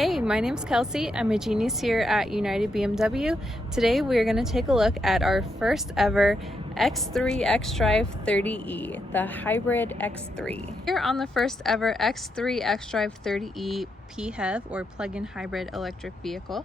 Hey, my name's Kelsey. I'm a genius here at United BMW. Today we're going to take a look at our first ever X3 xDrive 30e, the hybrid X3. Here on the first ever X3 xDrive 30e PHEV or plug-in hybrid electric vehicle,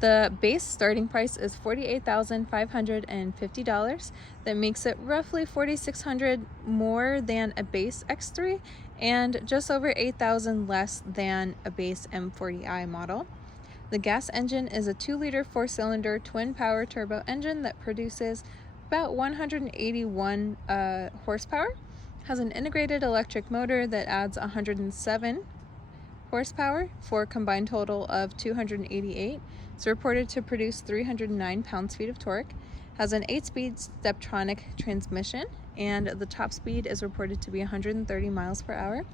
the base starting price is $48,550. That makes it roughly $4,600 more than a base X3 and just over $8,000 less than a base M40i model. The gas engine is a 2-liter 4-cylinder twin power turbo engine that produces about 181 horsepower, has an integrated electric motor that adds 107 horsepower for a combined total of 288. It's reported to produce 309 pounds-feet of torque, has an 8-speed Steptronic transmission, and the top speed is reported to be 130 miles per hour.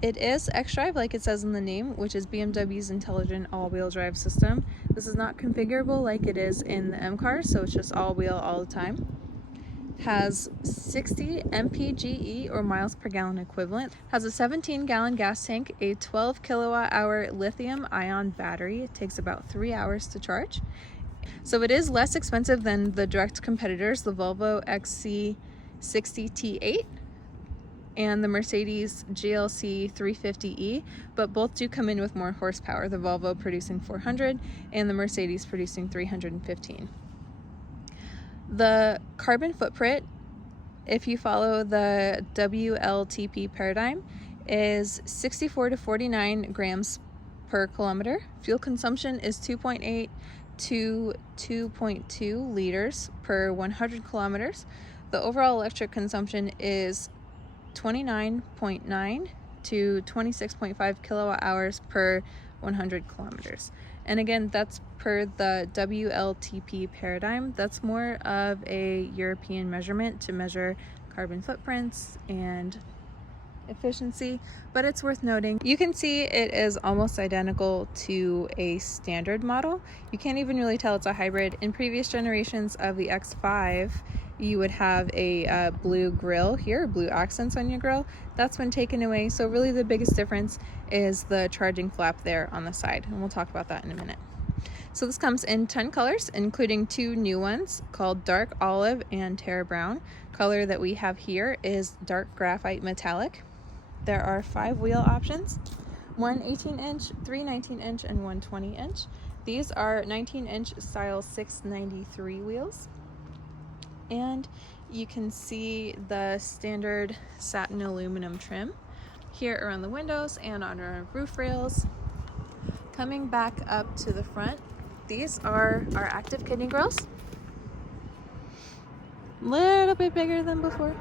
It is xDrive, like it says in the name, which is BMW's intelligent all-wheel drive system. This is not configurable like it is in the M cars, so it's just all-wheel all the time. Has 60 mpge or miles per gallon equivalent, has a 17-gallon gas tank, a 12 kilowatt-hour lithium-ion battery. It takes about 3 hours to charge. So it is less expensive than the direct competitors, the Volvo XC60 T8 and the Mercedes GLC 350e, but both do come in with more horsepower, the Volvo producing 400 and the Mercedes producing 315. The carbon footprint, if you follow the WLTP paradigm, is 64 to 49 grams per kilometer. Fuel consumption is 2.8 to 2.2 liters per 100 kilometers. The overall electric consumption is 29.9 to 26.5 kilowatt hours per 100 kilometers. And again, that's per the WLTP paradigm. That's more of a European measurement to measure carbon footprints and efficiency, but it's worth noting. You can see it is almost identical to a standard model. You can't even really tell it's a hybrid. In previous generations of the X5, you would have a blue grille here, blue accents on your grille. That's been taken away. So really the biggest difference is the charging flap there on the side, and we'll talk about that in a minute. So this comes in 10 colors, including 2 new ones called Dark Olive and Terra Brown. Color that we have here is Dark Graphite Metallic. There are 5 wheel options, one 18-inch, 3 19-inch, and one 20-inch. These are 19-inch style 693 wheels. And you can see the standard satin aluminum trim here around the windows and on our roof rails. Coming back up to the front, these are our active kidney grills. A little bit bigger than before.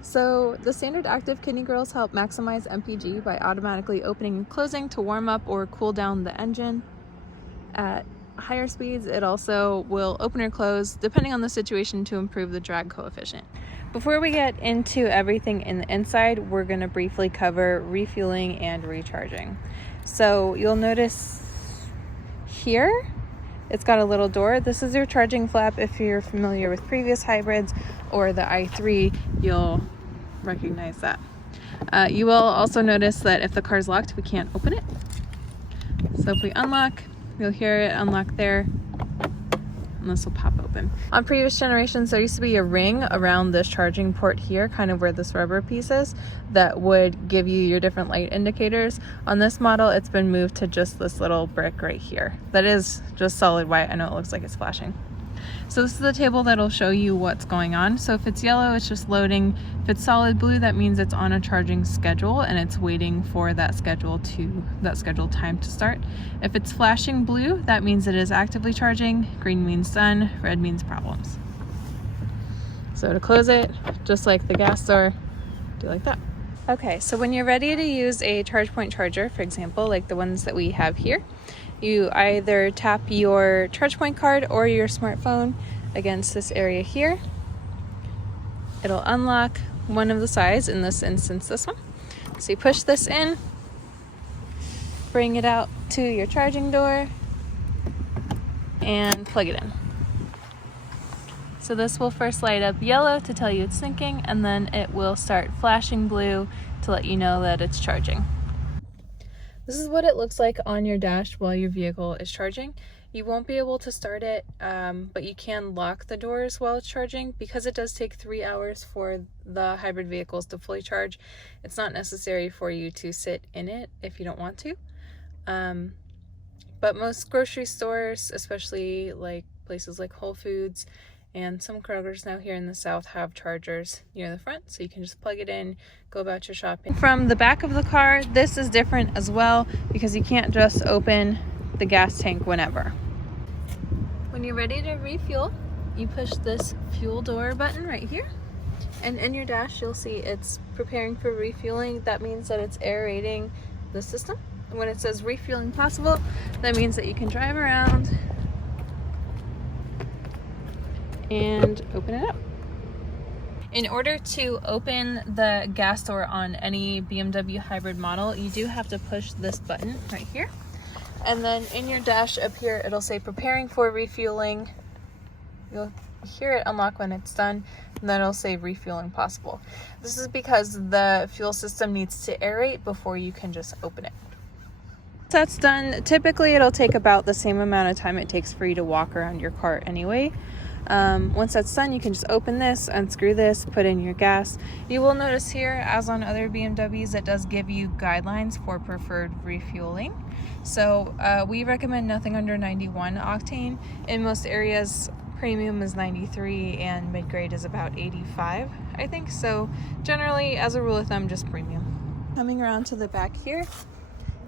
So the standard active kidney grills help maximize MPG by automatically opening and closing to warm up or cool down the engine. At higher speeds, it also will open or close depending on the situation to improve the drag coefficient. Before we get into everything in the inside, we're going to briefly cover refueling and recharging. So you'll notice here it's got a little door. This is your charging flap. If you're familiar with previous hybrids or the i3, you'll recognize that. You will also notice that if the car's locked, we can't open it. So if we unlock, you'll hear it unlock there, and this will pop open. On previous generations, there used to be a ring around this charging port here, kind of where this rubber piece is, that would give you your different light indicators. On this model, it's been moved to just this little brick right here. That is just solid white. I know it looks like it's flashing. So this is the table that'll show you what's going on. So if it's yellow, it's just loading. If it's solid blue, that means it's on a charging schedule and it's waiting for that scheduled time to start. If it's flashing blue, that means it is actively charging. Green means done, red means problems. So to close it, just like the gas door, do like that. Okay, so when you're ready to use a ChargePoint charger, for example, like the ones that we have here, you either tap your ChargePoint card or your smartphone against this area here. It'll unlock one of the sides, in this instance this one. So you push this in, bring it out to your charging door, and plug it in. So this will first light up yellow to tell you it's syncing, and then it will start flashing blue to let you know that it's charging. This is what it looks like on your dash while your vehicle is charging. You won't be able to start it, but you can lock the doors while it's charging. Because it does take 3 hours for the hybrid vehicles to fully charge, it's not necessary for you to sit in it if you don't want to. But most grocery stores, especially like places like Whole Foods and some Kroger's now here in the South, have chargers near the front, so you can just plug it in, go about your shopping. From the back of the car, this is different as well because you can't just open the gas tank whenever. When you're ready to refuel, you push this fuel door button right here, and in your dash you'll see it's preparing for refueling. That means that it's aerating the system. And when it says refueling possible, that means that you can drive around and open it up. In order to open the gas door on any BMW hybrid model, you do have to push this button right here. And then in your dash up here, it'll say preparing for refueling. You'll hear it unlock when it's done, and then it'll say refueling possible. This is because the fuel system needs to aerate before you can just open it. Once that's done, typically it'll take about the same amount of time it takes for you to walk around your car anyway. Once that's done, you can just open this, unscrew this, put in your gas. You will notice here, as on other BMWs, it does give you guidelines for preferred refueling. So we recommend nothing under 91 octane. In most areas, premium is 93 and mid-grade is about 85, I think. So generally, as a rule of thumb, just premium. Coming around to the back here,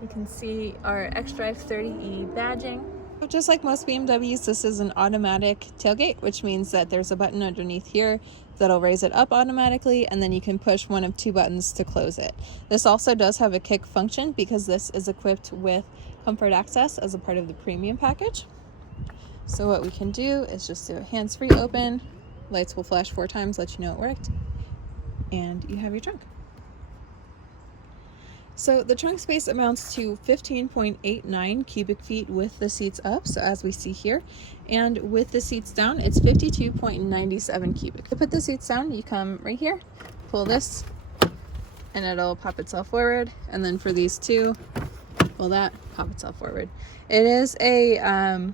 you can see our xDrive 30e badging. Just like most BMWs, this is an automatic tailgate, which means that there's a button underneath here that'll raise it up automatically, and then you can push one of 2 buttons to close it. This also does have a kick function because this is equipped with comfort access as a part of the premium package. So what we can do is just do a hands-free open. Lights will flash 4 times, let you know it worked, and you have your trunk. So the trunk space amounts to 15.89 cubic feet with the seats up, so as we see here, and with the seats down, it's 52.97 cubic. To put the seats down, you come right here, pull this, and it'll pop itself forward, and then for these 2, pull that, pop itself forward. It is a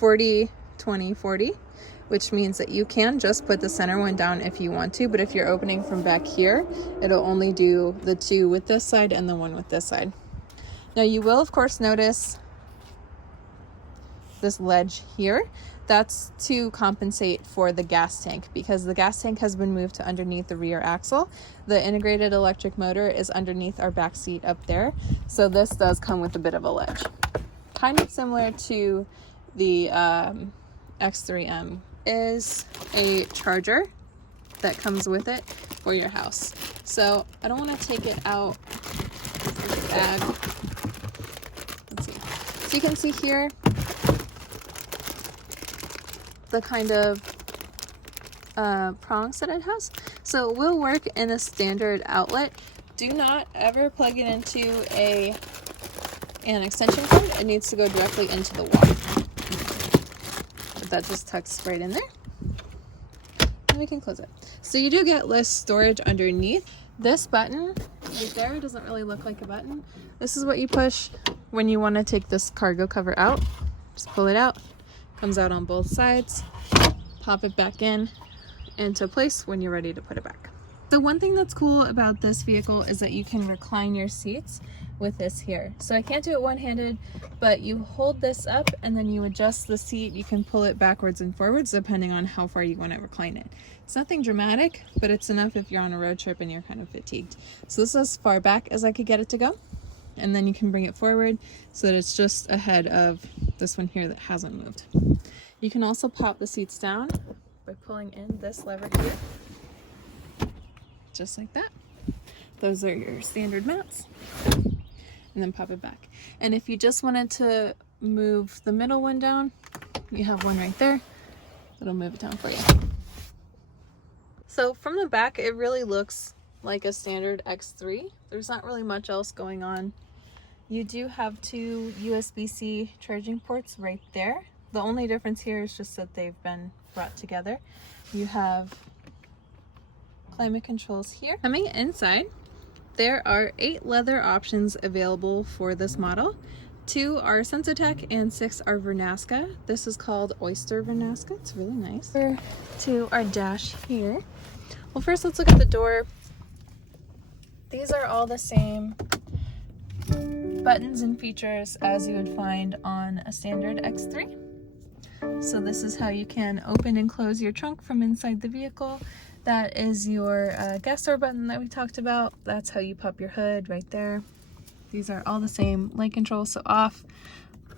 40-20-40, which means that you can just put the center one down if you want to, but if you're opening from back here, it'll only do the 2 with this side and the 1 with this side. Now you will of course notice this ledge here. That's to compensate for the gas tank, because the gas tank has been moved to underneath the rear axle. The integrated electric motor is underneath our back seat up there, so this does come with a bit of a ledge. Kind of similar to the X3M is a charger that comes with it for your house. So I don't want to take it out of the bag. Let's see. So you can see here the kind of prongs that it has. So it will work in a standard outlet. Do not ever plug it into an extension cord. It needs to go directly into the wall. That just tucks right in there, and we can close it. So you do get less storage underneath. This button right there doesn't really look like a button. This is what you push when you want to take this cargo cover out. Just pull it out, comes out on both sides, pop it back into place when you're ready to put it back. The one thing that's cool about this vehicle is that you can recline your seats with this here. So I can't do it one-handed, but you hold this up and then you adjust the seat. You can pull it backwards and forwards depending on how far you want to recline it. It's nothing dramatic, but it's enough if you're on a road trip and you're kind of fatigued. So this is as far back as I could get it to go, and then you can bring it forward so that it's just ahead of this one here that hasn't moved. You can also pop the seats down by pulling in this lever here, just like that. Those are your standard mats. And then pop it back. And if you just wanted to move the middle one down, you have one right there that'll move it down for you. So from the back, it really looks like a standard X3. There's not really much else going on. You do have 2 USB-C charging ports right there. The only difference here is just that they've been brought together. You have climate controls here. Coming inside, There are 8 leather options available for this model. 2 are Sensotech and 6 are Vernasca. This is called Oyster Vernasca. It's really nice. To our dash here. Well, first let's look at the door. These are all the same buttons and features as you would find on a standard X3. So this is how you can open and close your trunk from inside the vehicle. That is your gas door button that we talked about. That's how you pop your hood right there. These are all the same. Light control, so off.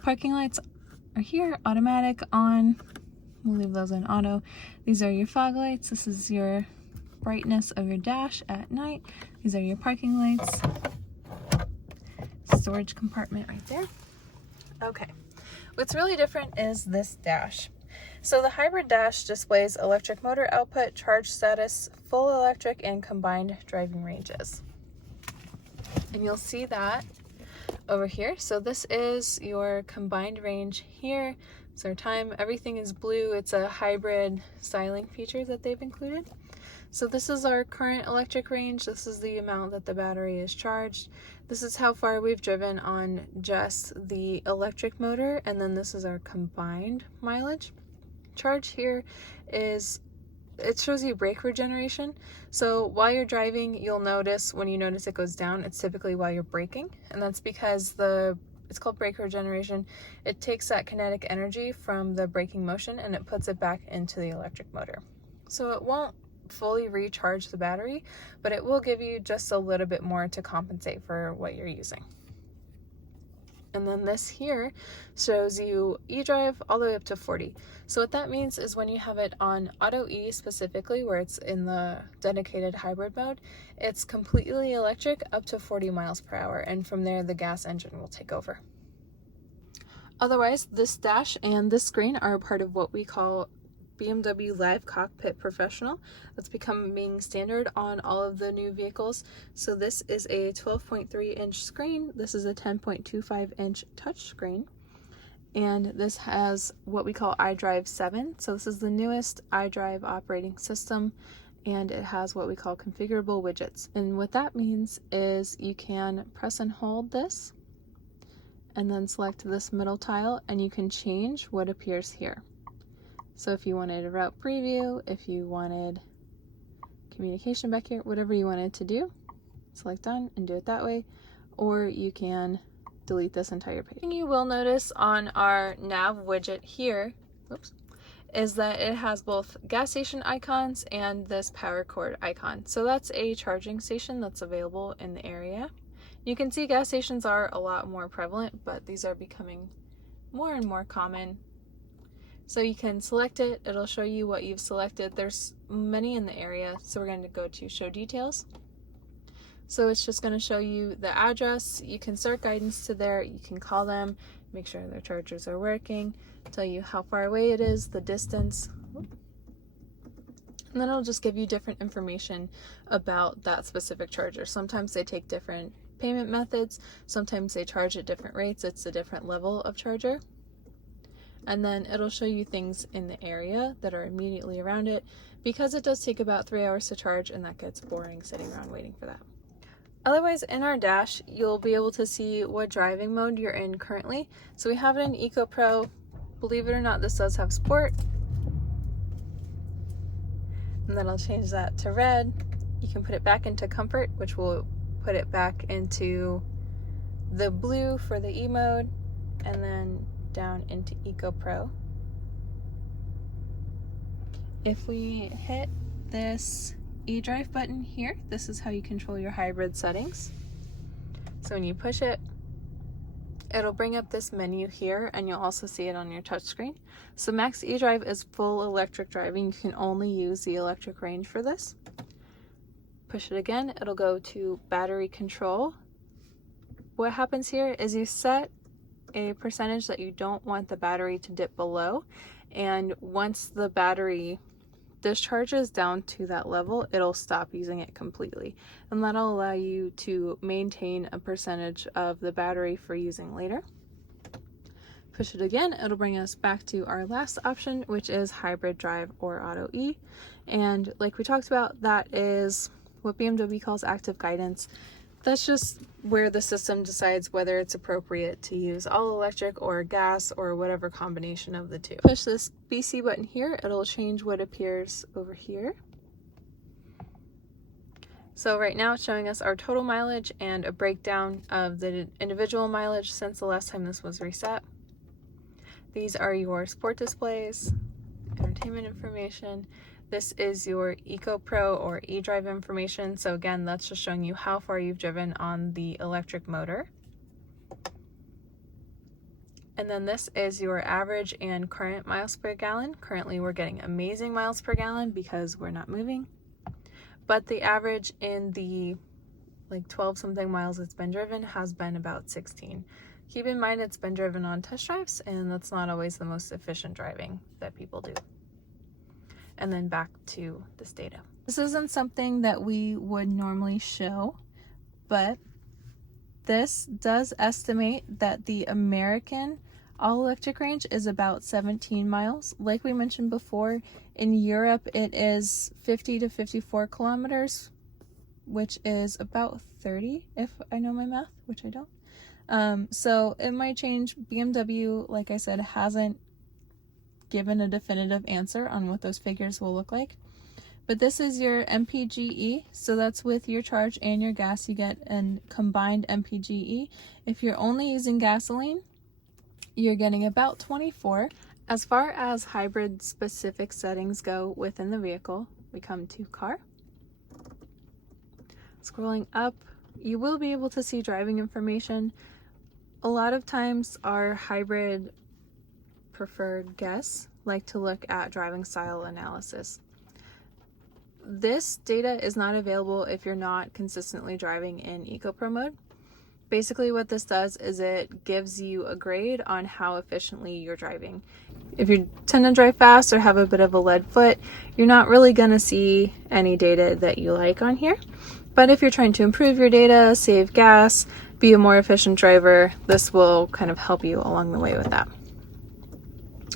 Parking lights are here, automatic, on. We'll leave those in auto. These are your fog lights. This is your brightness of your dash at night. These are your parking lights. Storage compartment right there. Okay, what's really different is this dash. So the hybrid dash displays electric motor output, charge status, full electric, and combined driving ranges. And you'll see that over here. So this is your combined range here. So our time, everything is blue. It's a hybrid styling feature that they've included. So this is our current electric range. This is the amount that the battery is charged. This is how far we've driven on just the electric motor, and then this is our combined mileage. Charge here is, it shows you brake regeneration. So while you're driving, you'll notice when you notice it goes down, it's typically while you're braking, and that's because it's called brake regeneration. It takes that kinetic energy from the braking motion and it puts it back into the electric motor. So it won't fully recharge the battery, but it will give you just a little bit more to compensate for what you're using. And then this here shows you eDrive all the way up to 40. So what that means is when you have it on Auto E specifically, where it's in the dedicated hybrid mode, it's completely electric up to 40 miles per hour. And from there, the gas engine will take over. Otherwise, this dash and this screen are a part of what we call BMW Live Cockpit Professional. That's becoming standard on all of the new vehicles. So this is a 12.3 inch screen. This is a 10.25 inch touch screen. And this has what we call iDrive 7. So this is the newest iDrive operating system, and it has what we call configurable widgets. And what that means is you can press and hold this and then select this middle tile, and you can change what appears here. So if you wanted a route preview, if you wanted communication back here, whatever you wanted to do, select done and do it that way, or you can delete this entire page. And you will notice on our nav widget here, is that it has both gas station icons and this power cord icon. So that's a charging station that's available in the area. You can see gas stations are a lot more prevalent, but these are becoming more and more common. So you can select it, it'll show you what you've selected. There's many in the area, so we're going to go to show details. So it's just going to show you the address. You can start guidance to there, you can call them, make sure their chargers are working, tell you how far away it is, the distance, and then it'll just give you different information about that specific charger. Sometimes they take different payment methods, sometimes they charge at different rates, it's a different level of charger. And then it'll show you things in the area that are immediately around it, because it does take about 3 hours to charge, and that gets boring sitting around waiting for that. Otherwise, in our dash, you'll be able to see what driving mode you're in currently. So we have it in Eco Pro. Believe it or not, this does have Sport. And then I'll change that to red. You can put it back into Comfort, which will put it back into the blue for the E mode, and then down into Eco Pro. If we hit this eDrive button here, this is how you control your hybrid settings. So when you push it, it'll bring up this menu here, and you'll also see it on your touchscreen. So Max eDrive is full electric driving. You can only use the electric range for this. Push it again, it'll go to battery control. What happens here is you set a percentage that you don't want the battery to dip below, and once the battery discharges down to that level, it'll stop using it completely, and that'll allow you to maintain a percentage of the battery for using later. Push it again, it'll bring us back to our last option, which is hybrid drive or Auto E. And like we talked about, that is what BMW calls active guidance. That's just where the system decides whether it's appropriate to use all electric or gas or whatever combination of the two. Push this BC button here, it'll change what appears over here. So right now it's showing us our total mileage and a breakdown of the individual mileage since the last time this was reset. These are your sport displays, entertainment information. This is your EcoPro or eDrive information. So again, that's just showing you how far you've driven on the electric motor. And then this is your average and current miles per gallon. Currently we're getting amazing miles per gallon because we're not moving. But the average in the like 12 something miles it's been driven has been about 16. Keep in mind it's been driven on test drives, and that's not always the most efficient driving that people do. And then back to this data. This isn't something that we would normally show, but this does estimate that the American all-electric range is about 17 miles. Like we mentioned before, in Europe it is 50 to 54 kilometers, which is about 30 if I know my math, which I don't. So it might change. BMW, like I said, hasn't given a definitive answer on what those figures will look like. But this is your MPGE, so that's with your charge and your gas. You get a combined MPGE. If you're only using gasoline, you're getting about 24. As far as hybrid specific settings go within the vehicle, we come to car. Scrolling up, you will be able to see driving information. A lot of times our hybrid preferred guests like to look at driving style analysis. This data is not available if you're not consistently driving in EcoPro mode. Basically what this does is it gives you a grade on how efficiently you're driving. If you tend to drive fast or have a bit of a lead foot, you're not really going to see any data that you like on here. But if you're trying to improve your data, save gas, be a more efficient driver, this will kind of help you along the way with that.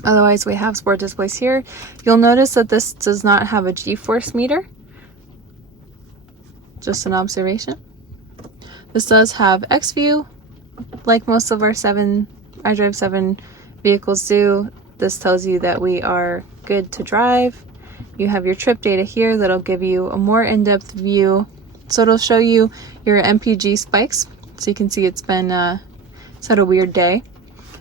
Otherwise, we have sport displays here. You'll notice that this does not have a G-force meter. Just an observation. This does have XView, like most of our iDrive 7 vehicles do. This tells you that we are good to drive. You have your trip data here that'll give you a more in-depth view. So it'll show you your MPG spikes. So you can see it's had a weird day.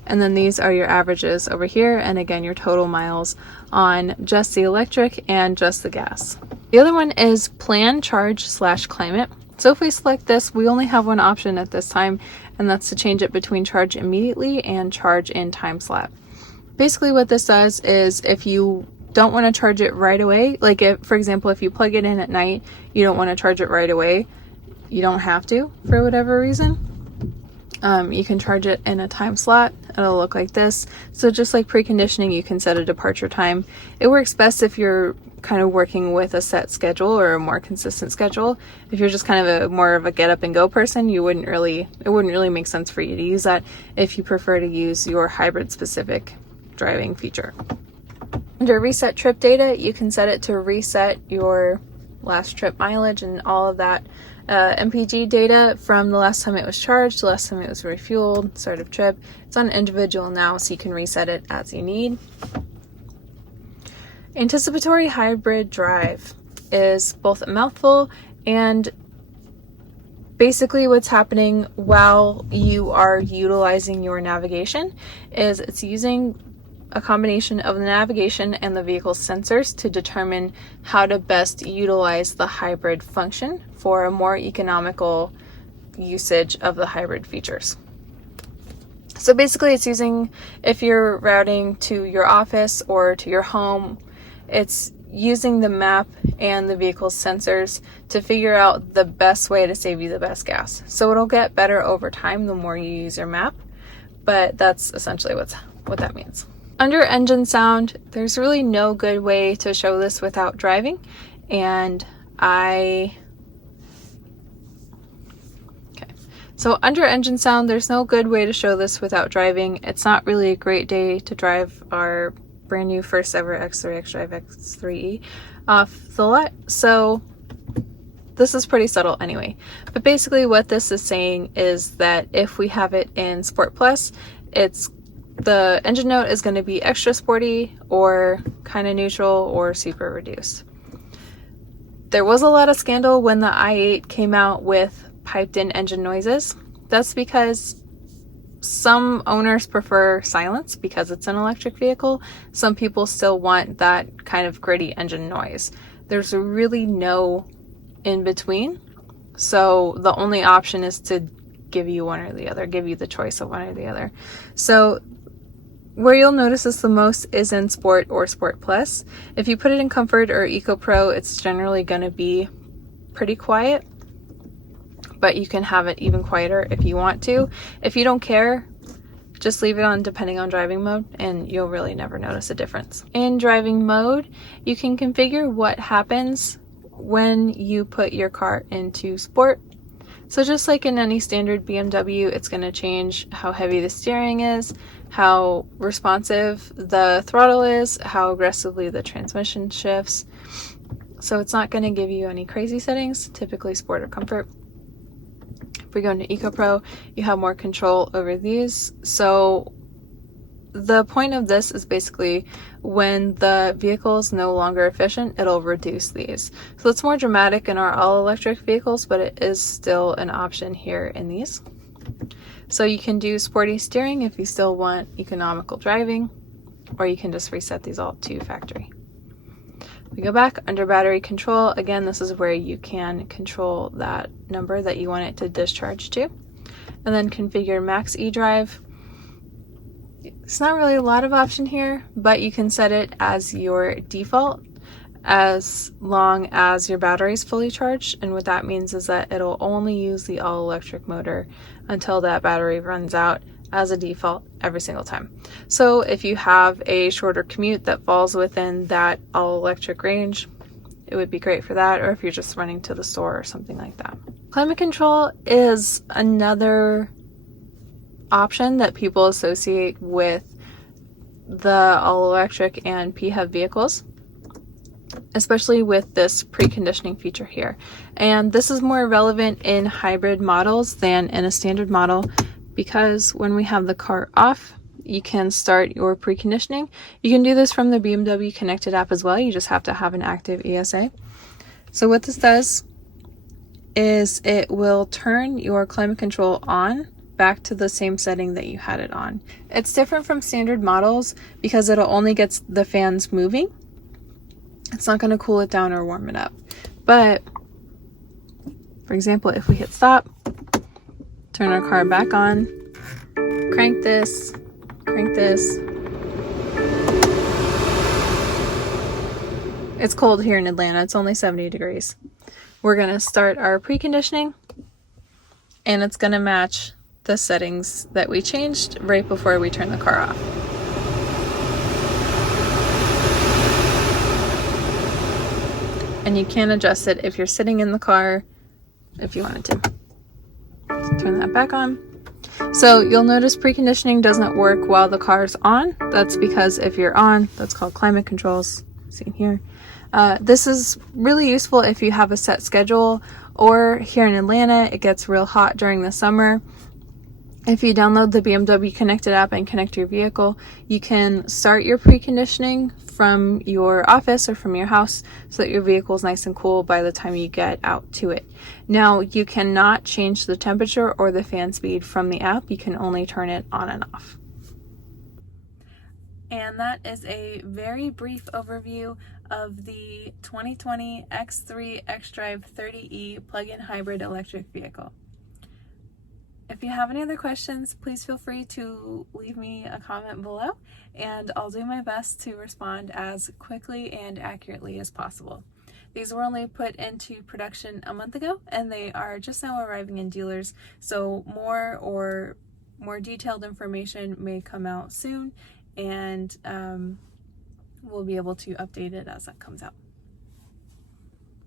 And then these are your averages over here, and again your total miles on just the electric and just the gas. The other one is plan charge / climate. So if we select this, we only have one option at this time, and that's to change it between charge immediately and charge in time slot. Basically what this does is if you don't want to charge it right away, like if, for example, if you plug it in at night, you don't want to charge it right away, you don't have to for whatever reason. You can charge it in a time slot. It'll look like this. So just like preconditioning, you can set a departure time. It works best if you're kind of working with a set schedule or a more consistent schedule. If you're just kind of more of a get up and go person, it wouldn't really make sense for you to use that if you prefer to use your hybrid specific driving feature. Under reset trip data, you can set it to reset your last trip mileage and all of that MPG data from the last time it was charged, the last time it was refueled, start of trip. It's on individual now, so you can reset it as you need. Anticipatory hybrid drive is both a mouthful, and basically what's happening while you are utilizing your navigation is it's using a combination of the navigation and the vehicle's sensors to determine how to best utilize the hybrid function for a more economical usage of the hybrid features. So basically it's using, if you're routing to your office or to your home, it's using the map and the vehicle's sensors to figure out the best way to save you the best gas. So it'll get better over time the more you use your map, but that's essentially what that means. Under engine sound, there's really no good way to show this without driving, and so under engine sound, there's no good way to show this without driving. It's not really a great day to drive our brand new first ever X3 xDrive X3e off the lot. So this is pretty subtle anyway. But basically what this is saying is that if we have it in Sport Plus, the engine note is going to be extra sporty or kind of neutral or super reduced. There was a lot of scandal when the i8 came out with piped in engine noises. That's because some owners prefer silence because it's an electric vehicle. Some people still want that kind of gritty engine noise. There's really no in between. So the only option is to give you one or the other, give you the choice of one or the other. So where you'll notice this the most is in Sport or Sport Plus. If you put it in Comfort or Eco Pro, it's generally going to be pretty quiet, but you can have it even quieter if you want to. If you don't care, just leave it on depending on driving mode and you'll really never notice a difference. In driving mode, you can configure what happens when you put your car into Sport. So just like in any standard BMW, it's going to change how heavy the steering is, how responsive the throttle is, how aggressively the transmission shifts. So it's not going to give you any crazy settings, typically Sport or Comfort. If we go into Eco Pro, you have more control over these. So the point of this is basically when the vehicle is no longer efficient, it'll reduce these. So it's more dramatic in our all-electric vehicles, but it is still an option here in these. So you can do sporty steering if you still want economical driving, or you can just reset these all to factory. We go back under battery control. Again, this is where you can control that number that you want it to discharge to. And then configure max e-drive. It's not really a lot of option here, but you can set it as your default as long as your battery is fully charged. And what that means is that it'll only use the all-electric motor until that battery runs out as a default every single time. So if you have a shorter commute that falls within that all-electric range, it would be great for that, or if you're just running to the store or something like that. Climate control is another option that people associate with the all-electric and PHEV vehicles, especially with this preconditioning feature here. And this is more relevant in hybrid models than in a standard model, because when we have the car off, you can start your preconditioning. You can do this from the BMW Connected app as well. You just have to have an active ESA. So what this does is it will turn your climate control on back to the same setting that you had it on. It's different from standard models because it'll only get the fans moving. It's not going to cool it down or warm it up. But for example, if we hit stop, turn our car back on, crank this, it's cold here in Atlanta. It's only 70 degrees. We're going to start our preconditioning, and it's going to match the settings that we changed right before we turn the car off. And you can adjust it if you're sitting in the car if you wanted to. Turn that back on. So you'll notice preconditioning doesn't work while the car's on. That's because if you're on, that's called climate controls, seen here. This is really useful if you have a set schedule, or here in Atlanta, it gets real hot during the summer. If you download the BMW Connected app and connect your vehicle, you can start your preconditioning from your office or from your house so that your vehicle is nice and cool by the time you get out to it. Now, you cannot change the temperature or the fan speed from the app. You can only turn it on and off. And that is a very brief overview of the 2020 X3 xDrive 30e plug-in hybrid electric vehicle. If you have any other questions, please feel free to leave me a comment below, and I'll do my best to respond as quickly and accurately as possible. These were only put into production a month ago, and they are just now arriving in dealers, so more detailed information may come out soon, and we'll be able to update it as that comes out.